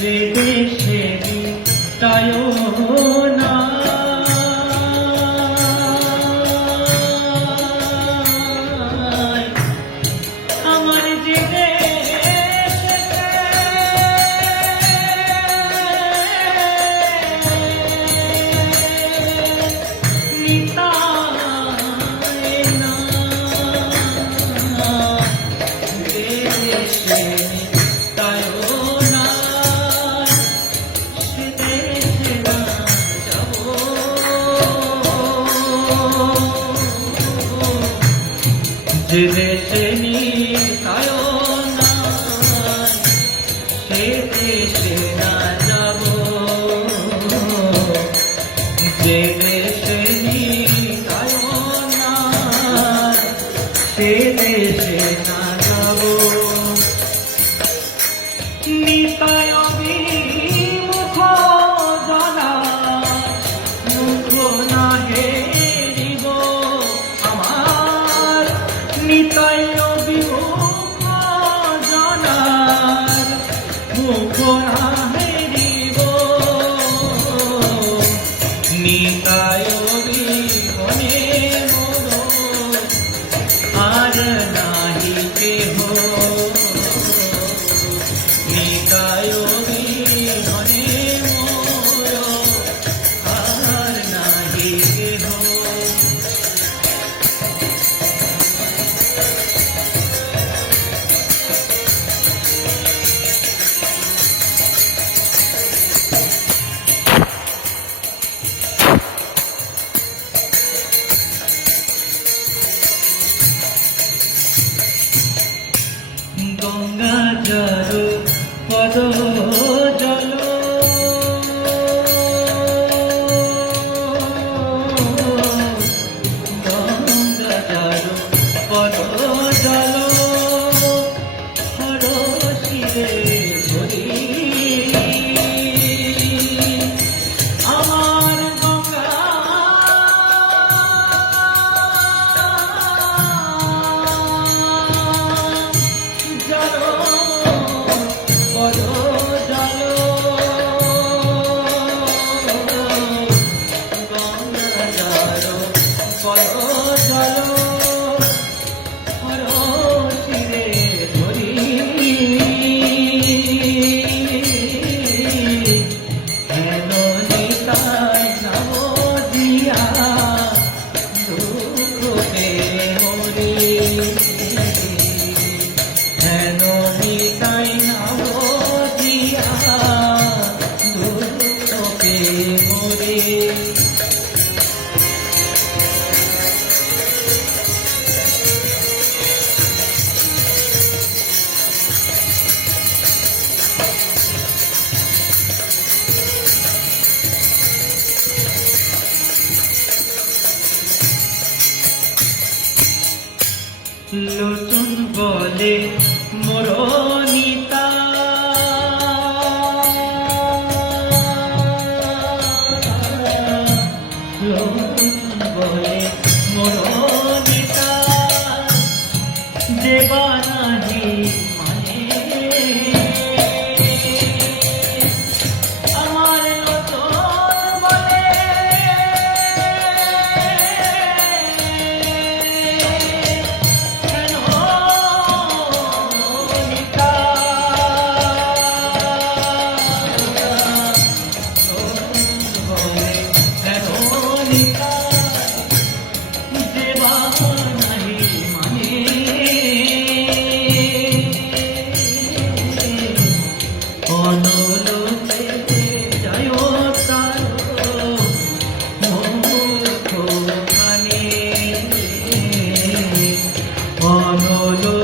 দেবে সেবি তাই না। দেবেতে নিতায়ন হে দেশে না যাব। দেবেতে নতুন বলে no, no.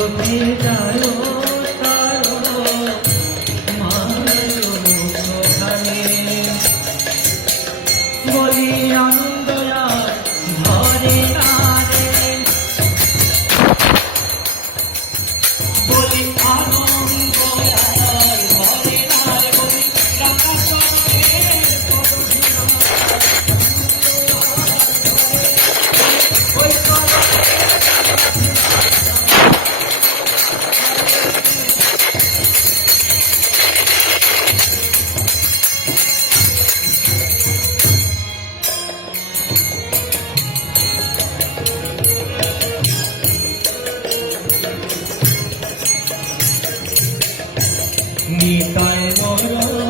ต่อยมร